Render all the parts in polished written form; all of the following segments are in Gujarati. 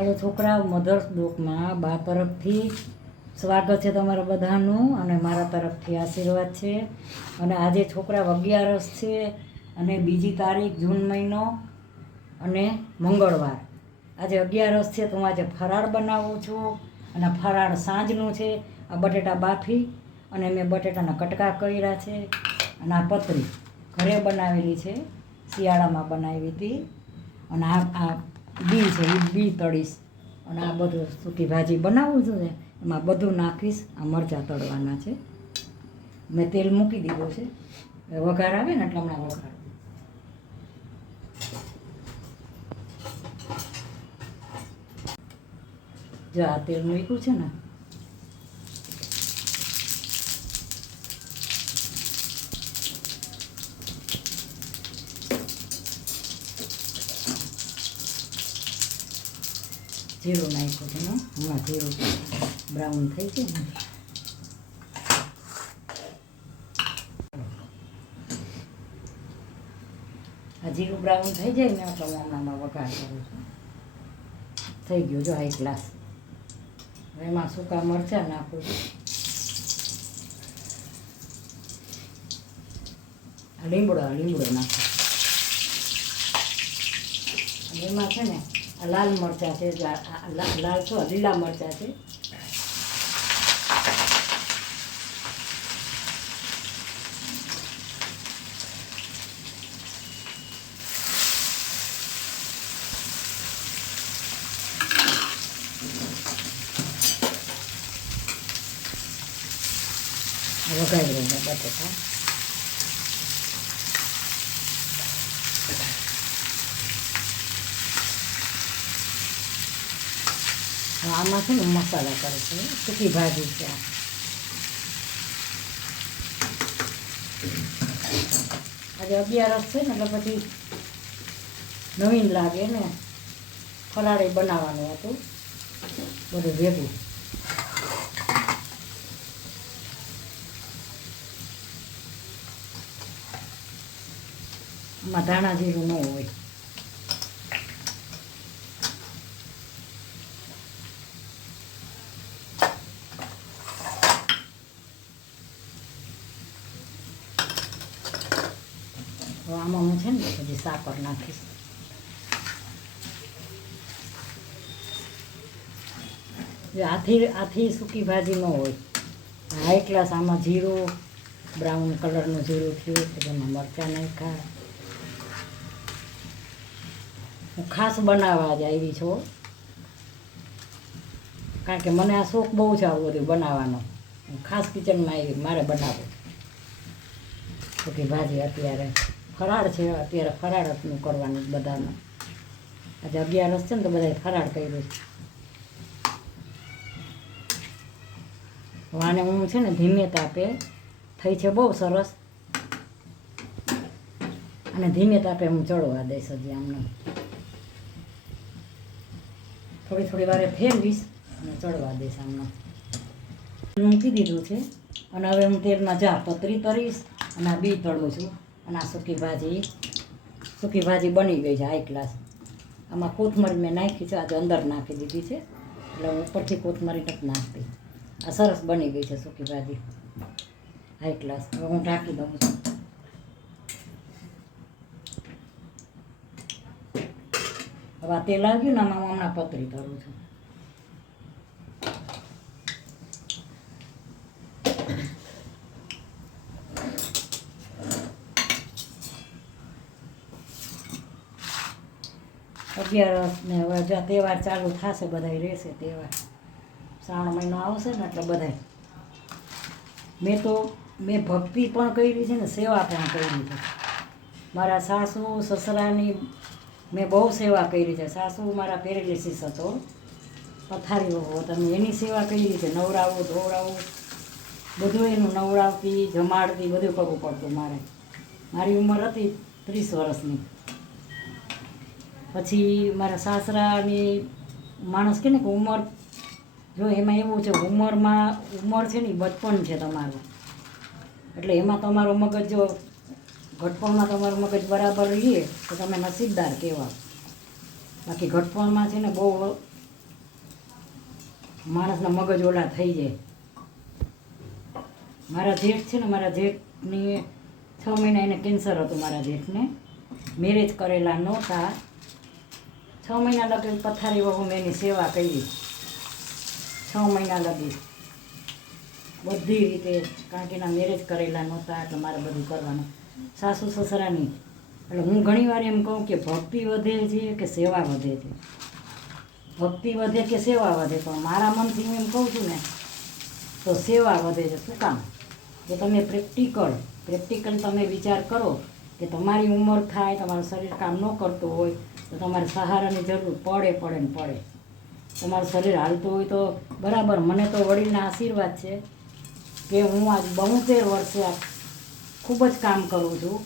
હાલો છોકરાઓ, મધર્સ ડોકમાં બા તરફથી સ્વાગત છે તમારા બધાનું અને મારા તરફથી આશીર્વાદ છે. અને આજે છોકરા 11 છે અને 2 તારીખ જૂન મહિનો અને મંગળવાર. આજે 11 છે તો હું આજે ફરાળ બનાવું છું અને ફરાળ સાંજનું છે. આ બટેટા બાફી અને મેં બટેટાના કટકા કર્યા છે અને આ પતરી ઘરે બનાવેલી છે, શિયાળામાં બનાવી હતી. અને આ બી છે એ બી તળીશ અને આ બધું સૂકી ભાજી બનાવું છું ને એમાં બધું નાખીશ. આ મરચાં તળવાના છે, મેં તેલ મૂકી દીધું છે, વઘાર આવે ને એટલે હમણાં વઘાર. જો આ તેલ મૂક્યું છે ને, જીરું નાખ્યું છે ને, હમણાં જીરું બ્રાઉન થઈ જાય ને. આ જીરું બ્રાઉન થઈ જાય ને એટલે હું હમણાં વઘાર કરું છું. થઈ ગયું જો 1 ગ્લાસ. હવે એમાં સૂકા મરચાં નાખું છું. લીમડો નાખું. અને એમાં છે ને આ લાલ મરચાં છે, લાલ તો લીલા મરચાં છે. વઘારી દઉં બટેટા. આમાં છે ને મસાલા કરે છે, સૂકી ભાજી છે. આજે 11 છે ને એટલે પછી નવીન લાગે ને, ફરાળી બનાવવાનું હતું બધું ભેગું. આમાં ધાણા જીરું ન હોય. આમાં હું છે ને પછી સાકર નાખીશ. આથી સૂકી ભાજી ન હોય. 1 ગ્લાસ આમાં જીરું બ્રાઉન કલરનું જીરું થયું, એમાં મરચાં નાખ્યા. હું ખાસ બનાવવા જ આવી છું, કારણ કે મને આ શોખ બહુ છે આવું બધું બનાવવાનો. ખાસ કિચનમાં આવી મારે બનાવવું સૂકી ભાજી. અત્યારે ફરાળ છે, અત્યારે ફરાળનું કરવાનું બધાનું. આજે 11 છે ને તો બધાએ ફરાળ કર્યું છે. આને હું છે ને ધીમે તાપે થઈ છે બહુ સરસ, અને ધીમે તાપે હું ચડવા દઈશ. હજી આમને થોડી વારે ફેરવીશ અને ચડવા દઈશ. આમને મૂકી દીધું છે અને હવે હું તેલમાં પતરી તરીશ અને આ બી તળું છું. અને આ સૂકી ભાજી બની ગઈ છે 1 ગ્લાસ. આમાં કોથમરી મેં નાખી છે, આજે અંદર નાખી દીધી છે એટલે હું ઉપરથી કોથમરી નથી નાખતી. આ સરસ બની ગઈ છે સૂકી ભાજી 1 ગ્લાસ. હવે હું ઢાંકી દઉં છું. હવે આ તેલ આવ્યું ને આમાં હમણાં પતરી તળું છું. ને હવે જો તહેવાર ચાલુ થશે, બધા રહેશે તહેવાર. શ્રાવણ મહિનો આવશે ને એટલે બધા. મેં ભક્તિ પણ કરી છે ને સેવા પણ કરી છે. મારા સાસુ સસરાની મેં બહુ સેવા કરી છે. સાસુ મારા પેરેલિસિસ હતો, પથારીઓ હતો, મેં એની સેવા કરી છે. નવરાવું ધોવડાવું બધું એનું, નવડાવતી જમાડતી બધું કરવું પડતું મારે. મારી ઉંમર હતી 30 વર્ષની. પછી મારા સાસરાની માણસ કહે ને કે ઉંમર, જો એમાં એવું છે ઉંમર છે ને બચપન છે તમારું, એટલે એમાં તમારો મગજ જો ઘટપણમાં તમારું મગજ બરાબર રહીએ તો તમે નસીબદાર કહેવાય. બાકી ઘટપણમાં છે ને બહુ માણસના મગજ ઓલા થઈ જાય. મારા જેઠ છે ને, મારા જેઠની 6 મહિના એને કેન્સર હતું. મારા જેઠને મેરેજ કરેલા નહોતા. 6 મહિના લગી પથારી વહુ મેં એની સેવા કરી. 6 મહિના લગી બધી રીતે, કારણ કે એના મેરેજ કરેલા નહોતા એટલે મારે બધું કરવાનું. સાસુ સસરાની એટલે હું ઘણીવાર એમ કહું કે ભક્તિ વધે છે કે સેવા વધે છે. ભક્તિ વધે કે સેવા વધે, પણ મારા મનથી હું એમ કહું છું ને તો સેવા વધે છે. શું કામ? જો તમે પ્રેક્ટિકલ તમે વિચાર કરો કે તમારી ઉંમર થાય, તમારું શરીર કામ ન કરતું હોય તો તમારે સહારાની જરૂર પડે ને પડે. તમારું શરીર હાલતું હોય તો બરાબર. મને તો વડીલના આશીર્વાદ છે કે હું આજ 72 વર્ષે ખૂબ જ કામ કરું છું,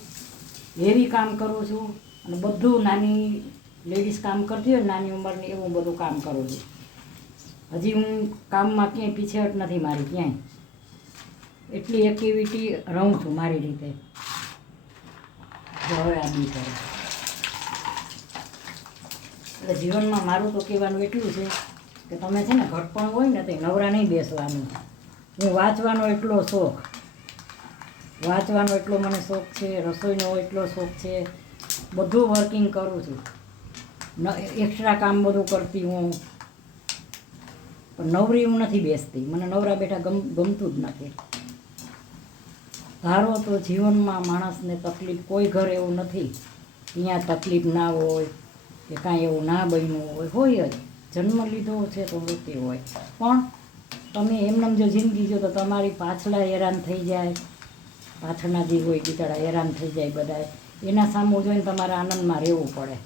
હેવી કામ કરું છું. અને બધું નાની લેડીઝ કામ કરતી હોય નાની ઉંમરની, એવું બધું કામ કરું છું. હજી હું કામમાં ક્યાંય પીછેહટ નથી મારી, ક્યાંય. એટલી એક્ટિવિટી રહું છું મારી રીતે. હવે આ બી કરે એટલે જીવનમાં મારું તો કહેવાનું એટલું છે કે તમે છે ને ઘટપણ હોય ને તો નવરા નહીં બેસવાનું. હું વાંચવાનો એટલો શોખ, વાંચવાનો એટલો મને શોખ છે, રસોઈનો એટલો શોખ છે, બધું વર્કિંગ કરું છું. એક્સ્ટ્રા કામ બધું કરતી હું, પણ નવરી હું નથી બેસતી. મને નવરા બેઠા ગમતું જ નથી. ધારો તો જીવનમાં માણસને તકલીફ, કોઈ ઘર એવું નથી ત્યાં તકલીફ ના હોય કે કાંઈ એવું ના બન્યું હોય જ. જન્મ લીધો છે તો મૃત્યુ હોય. પણ તમે એમને જો જિંદગી જો તો તમારી પાછલા હેરાન થઈ જાય, પાછળના જે હોય બિચારા હેરાન થઈ જાય બધા, એના સામું જોઈને તમારે આનંદમાં રહેવું પડે.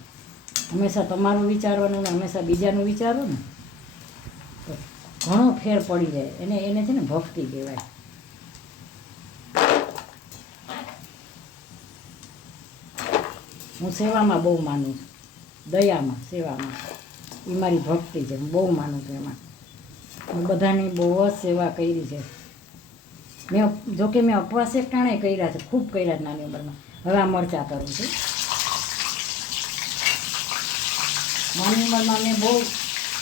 હંમેશા તમારું વિચારવાનું ને હંમેશા બીજાનું વિચારો ને તો ઘણો ફેર પડી જાય. એને છે ને ભક્તિ કહેવાય. હું સેવામાં બહુ માનું છું, દયામાં, સેવામાં. એ મારી ભક્તિ છે. હું બહુ માનું છું એમાં. હું બધાની બહુ જ સેવા કરી છે. જોકે મેં ઉપવાસ એક ટાણે કર્યા છે, ખૂબ કર્યા છે નાની ઉંમરમાં. હવે આ મરચાં કરું છું. નાની ઉંમરમાં મેં બહુ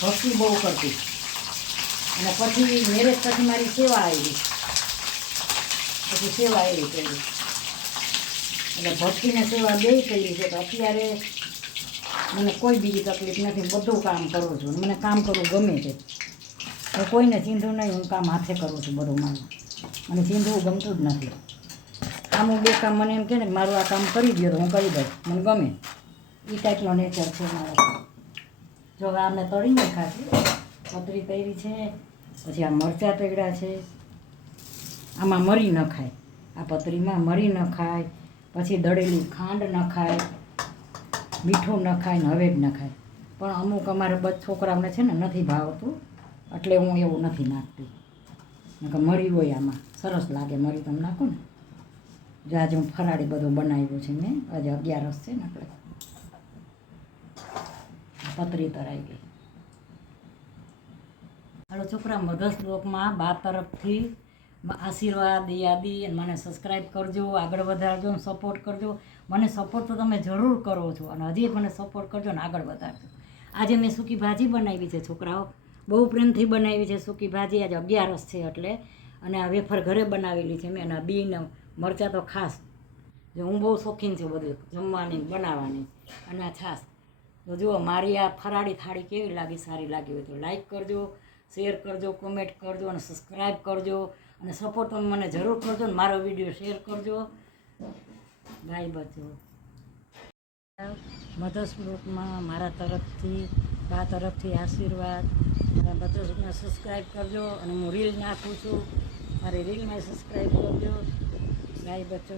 ભક્તિ બહુ કરતી, અને પછી મેરેજ પછી મારી સેવા આવી, પછી સેવા એવી કરી. એટલે ભક્તિને સેવા બે કરી છે. તો અત્યારે મને કોઈ બીજી તકલીફ નથી. બધું કામ કરું છું. મને કામ કરવું ગમે છે. હું કોઈને ચીંધું નહીં, હું કામ હાથે કરું છું બધું. મને ચીંધવું ગમતું જ નથી. આમ હું બે કામ મને એમ કહે ને મારું આ કામ કરી દો તો હું કરી દઉં, મને ગમે. એ ટાઈપનો નેચર છે મારો. જો હવે આમને તળી નાખાશું, પતરી તળી છે, પછી આ મરચાં તળ્યા છે. આમાં મરી ન ખાય, આ પતરીમાં મરી ન ખાય, પછી દળેલી ખાંડ ન ખાય, મીઠું ન ખાય ને હવે જ ન ખાય. પણ અમુક અમારે છોકરાઓને છે ને નથી ભાવતું, એટલે હું એવું નથી નાખતી. કે મરી હોય આમાં સરસ લાગે, મરી તમે નાખો ને. જો આજે હું ફરાળી બધું બનાવ્યું છે મેં. આજે 11 છે ને આપણે પતરી તરાઈ ગઈ. હાલો છોકરા, મધર્સ બ્લોગમાં બા તરફથી આશીર્વાદ યાદી. અને મને સબસ્ક્રાઈબ કરજો, આગળ વધારજો, સપોર્ટ કરજો. મને સપોર્ટ તો તમે જરૂર કરો છો, અને હજી મને સપોર્ટ કરજો ને આગળ વધારજો. આજે મેં સૂકી ભાજી બનાવી છે છોકરાઓ, બહુ પ્રેમથી બનાવી છે સૂકી ભાજી. આજે 11 છે એટલે. અને આ વેફર ઘરે બનાવેલી છે મેં. અને આ બીન મરચાં તો ખાસ, જો હું બહુ શોખીન છું બધું જમવાની બનાવવાની. અને આ છાશ. તો જુઓ મારી આ ફરાળી થાળી કેવી લાગી, સારી લાગી હોય તો લાઈક કરજો, શેર કરજો, કોમેન્ટ કરજો અને સબસ્ક્રાઈબ કરજો. અને સપોર્ટ તમે મને જરૂર કરજો ને મારો વિડીયો શેર કરજો. ગાય બચો. મધર્સ બ્લોગમાં મારા તરફથી, બા તરફથી આશીર્વાદ. મારા મધર્સને સબસ્ક્રાઈબ કરજો. અને હું રીલ નાખું છું, મારી રીલમાં સબસ્ક્રાઈબ કરજો. ગાય બચો.